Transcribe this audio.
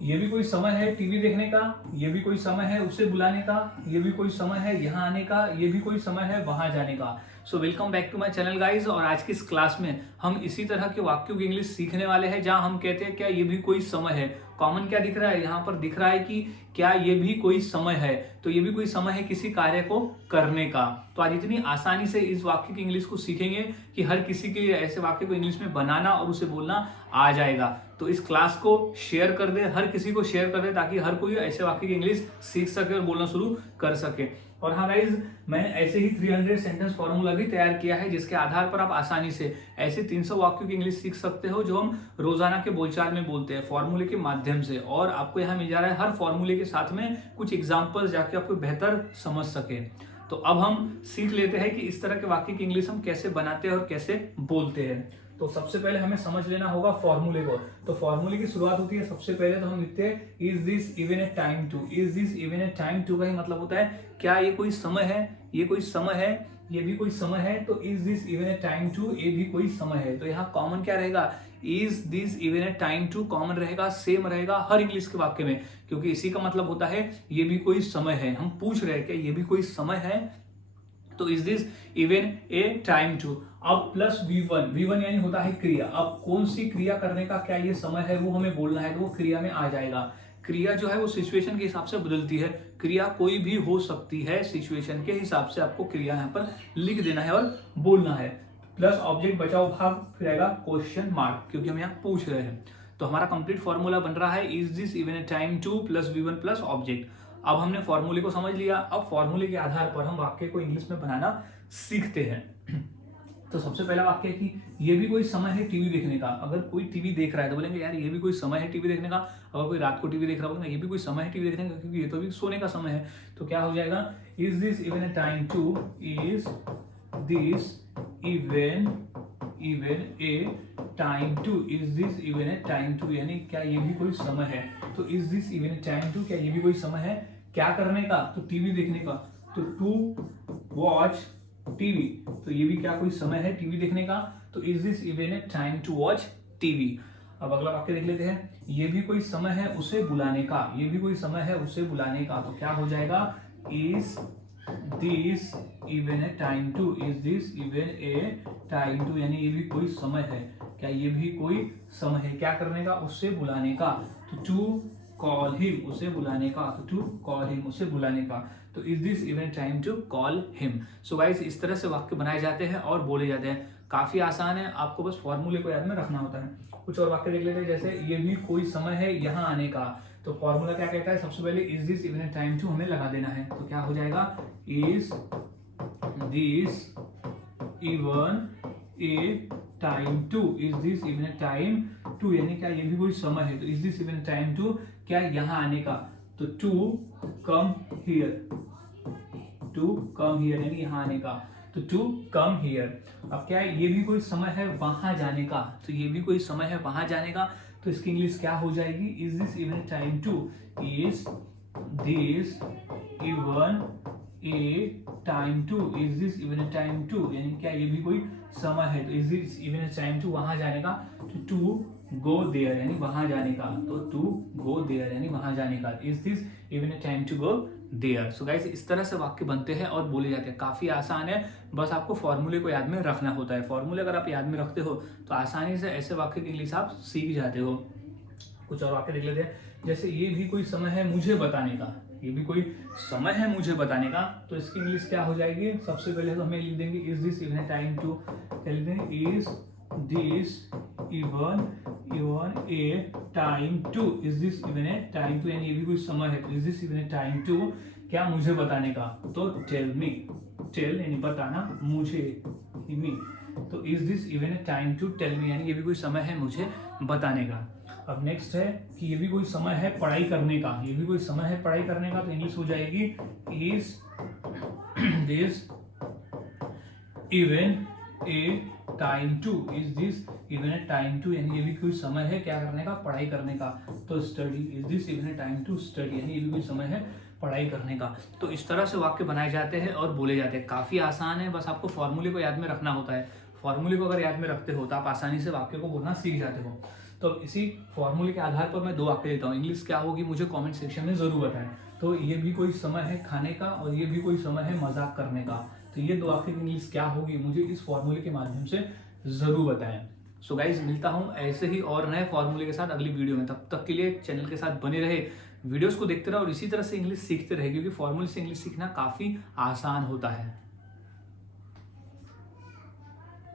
ये भी कोई समय है टीवी देखने का, ये भी कोई समय है उसे बुलाने का, ये भी कोई समय है यहाँ आने का, ये भी कोई समय है वहां जाने का। So welcome back to my channel guys. और आज की इस क्लास में हम इसी तरह के वाक्यों की इंग्लिश सीखने वाले हैं, जहां हम कहते हैं क्या ये भी कोई समय है। कॉमन क्या दिख रहा है यहाँ पर, दिख रहा है कि क्या ये भी कोई समय है, तो ये भी कोई समय है किसी कार्य को करने का। तो आज इतनी आसानी से इस वाक्य की इंग्लिश को सीखेंगे कि हर किसी के लिए ऐसे वाक्य को इंग्लिश में बनाना और उसे बोलना आ जाएगा। तो इस क्लास को शेयर कर दे, हर किसी को शेयर कर दे, ताकि हर कोई ऐसे वाक्य की इंग्लिश सीख सके और बोलना शुरू कर सके। और हाँ गाइज, मैंने ऐसे ही 300 सेंटेंस फॉर्मूला भी तैयार किया है, जिसके आधार पर आप आसानी से ऐसे 300 वाक्यों की इंग्लिश सीख सकते हो, जो हम रोजाना के बोलचाल में बोलते हैं फॉर्मूले के माध्यम से। और आपको यहाँ मिल जा रहा है हर फॉर्मूले के साथ में कुछ एग्जाम्पल्स, जाके आपको बेहतर समझ सके। तो अब हम सीख लेते हैं कि इस तरह के वाक्य की इंग्लिश हम कैसे बनाते हैं और कैसे बोलते हैं। तो सबसे पहले हमें समझ लेना होगा फॉर्मूले को। तो फॉर्मूले की शुरुआत होती है, सबसे पहले तो हम लिखते हैं is this even a time to. Is this even a time to का ही मतलब होता है क्या ये कोई समय है, ये कोई समय है, ये भी कोई समय है। तो is this even a time to, ये भी कोई समय है। तो यहाँ कॉमन क्या रहेगा, is this even a time to common रहेगा, सेम रहेगा हर इंग्लिश के वाक्य में, क्योंकि इसी का मतलब होता है ये भी कोई समय है। हम पूछ रहे हैं कि ये भी कोई समय है, तो is this even a time to. अब प्लस V1 यानी होता है क्रिया। अब कौन सी क्रिया करने का क्या ये समय है वो हमें बोलना है, तो वो क्रिया में आ जाएगा। क्रिया जो है वो सिचुएशन के हिसाब से बदलती है, क्रिया कोई भी हो सकती है, सिचुएशन के हिसाब से आपको क्रिया यहाँ पर लिख देना है और बोलना है। प्लस ऑब्जेक्ट बचाओ भाग, फिर आएगा क्वेश्चन मार्क, क्योंकि हम यहाँ पूछ रहे हैं। तो हमारा कंप्लीट फॉर्मूला बन रहा है is this even a time two plus V1 plus object. अब हमने फॉर्मूले को समझ लिया, अब फॉर्मूले के आधार पर हम वाक्य को इंग्लिश में बनाना सीखते हैं। तो सबसे पहला वाक्य है कि ये भी कोई समय है टीवी देखने का। अगर कोई टीवी देख रहा है तो बोलेंगे यार ये भी कोई समय है टीवी देखने का। अगर कोई रात को टीवी देख रहा होगा ये भी कोई समय है टीवी देखने का, क्योंकि ये तो भी सोने का समय है। तो क्या हो जाएगा, is this even a time to, is this even a time to, is this even a time to, यानी क्या ये भी कोई समय है। तो is this even a time to, क्या ये भी कोई समय है क्या करने का, तो टीवी देखने का। तो टू वॉच टीवी, तो ये भी क्या कोई समय है टीवी देखने का। तो is this even a time to watch TV. अब अगला वाक्य देख लेते हैं, ये भी कोई समय है उसे बुलाने का। ये भी कोई समय है उसे बुलाने का, तो क्या हो जाएगा, is this even a time to, is this even a time to, यानी ये भी कोई समय है, क्या ये भी कोई समय है क्या करने का, उससे बुलाने का। तो टू कॉल हिम, उसे बुलाने का। तो टू कॉल हिम, उसे बुलाने का। तो is this even time to call him. So guys, इस तरह से वाक्य बनाए जाते हैं और बोले जाते हैं। काफी आसान है, आपको बस फॉर्मूले को याद में रखना होता है। कुछ और वाक्य देख लेते हैं, जैसे ये भी कोई समय है यहाँ आने का। तो फॉर्मूला क्या कहता है, सबसे पहले is this even time to हमें लगा देना है। तो क्या हो जाएगा, is this even a time to, is this even time to, यानी क्या ये भी कोई समय है। तो is this even time to, क्या यहाँ आने का। तो to come here, to come here यानी यहाँ आने का। तो टू कम हियर। अब क्या है, ये भी कोई समय है वहां जाने का। तो ये भी कोई समय है वहां जाने का, तो इसकी इंग्लिश क्या हो जाएगी, is this even time to, is this even a time to, is this even a time to, यानी क्या ये भी कोई समय है। तो is this even a time to, वहां जाने का। तो टू गो देयर यानी वहां जाने का। तो टू गो देयर यानी वहां जाने का। Is this even a time to go there. So guys, इस तरह से वाक्य बनते हैं और बोले जाते हैं। काफी आसान है, बस आपको फॉर्मूले को याद में रखना होता है। फॉर्मूले अगर आप याद में रखते हो तो आसानी से ऐसे वाक्य की इंग्लिश आप सीख जाते हो। कुछ और वाक्य देख लेते हैं, जैसे ये भी कोई समय है मुझे बताने का। ये भी कोई समय है मुझे बताने का, तो इसकी इंग्लिश क्या हो जाएगी, सबसे पहले तो हमें लिख देंगे is this even a time to, क्या लिख देंगे, is this even a time to, is this even a time to, यानी ये भी कोई समय है। तो is this even a time to, क्या मुझे बताने का। तो टेल मी, टेल यानी बताना, मुझे मी। तो is this even a time to tell me, यानी ये भी कोई समय है मुझे बताने का। अब नेक्स्ट है कि ये भी कोई समय है पढ़ाई करने का। ये भी कोई समय है पढ़ाई करने का, तो इंग्लिश हो जाएगी is this even a time to, is this even a time to, यानी ये भी कोई समय है क्या करने का, पढ़ाई करने का। तो study, is this even a time to study, यानी ये भी कोई समय है पढ़ाई करने का। तो इस तरह से वाक्य बनाए जाते हैं और बोले जाते हैं। काफी आसान है, बस आपको फॉर्मूले को याद में रखना होता है। फॉर्मूले को अगर याद में रखते हो तो आप आसानी से वाक्य को बोलना सीख जाते हो। तो इसी फॉर्मूले के आधार पर मैं 2 वाक्य देता हूँ। इंग्लिश क्या होगी मुझे कमेंट सेक्शन में जरूर बताएं। तो ये भी कोई समय है खाने का और ये भी कोई समय है मजाक करने का। तो ये 2 वाक्य की इंग्लिश क्या होगी मुझे इस फॉर्मूले के माध्यम से जरूर बताएं। सो गाइज मिलता हूँ ऐसे ही और नए फॉर्मूले के साथ अगली वीडियो में। तब तक के लिए चैनल के साथ बने रहे, वीडियोस को देखते रहो और इसी तरह से इंग्लिश सीखते रहे, क्योंकि फॉर्मूले से इंग्लिश सीखना काफी आसान होता है।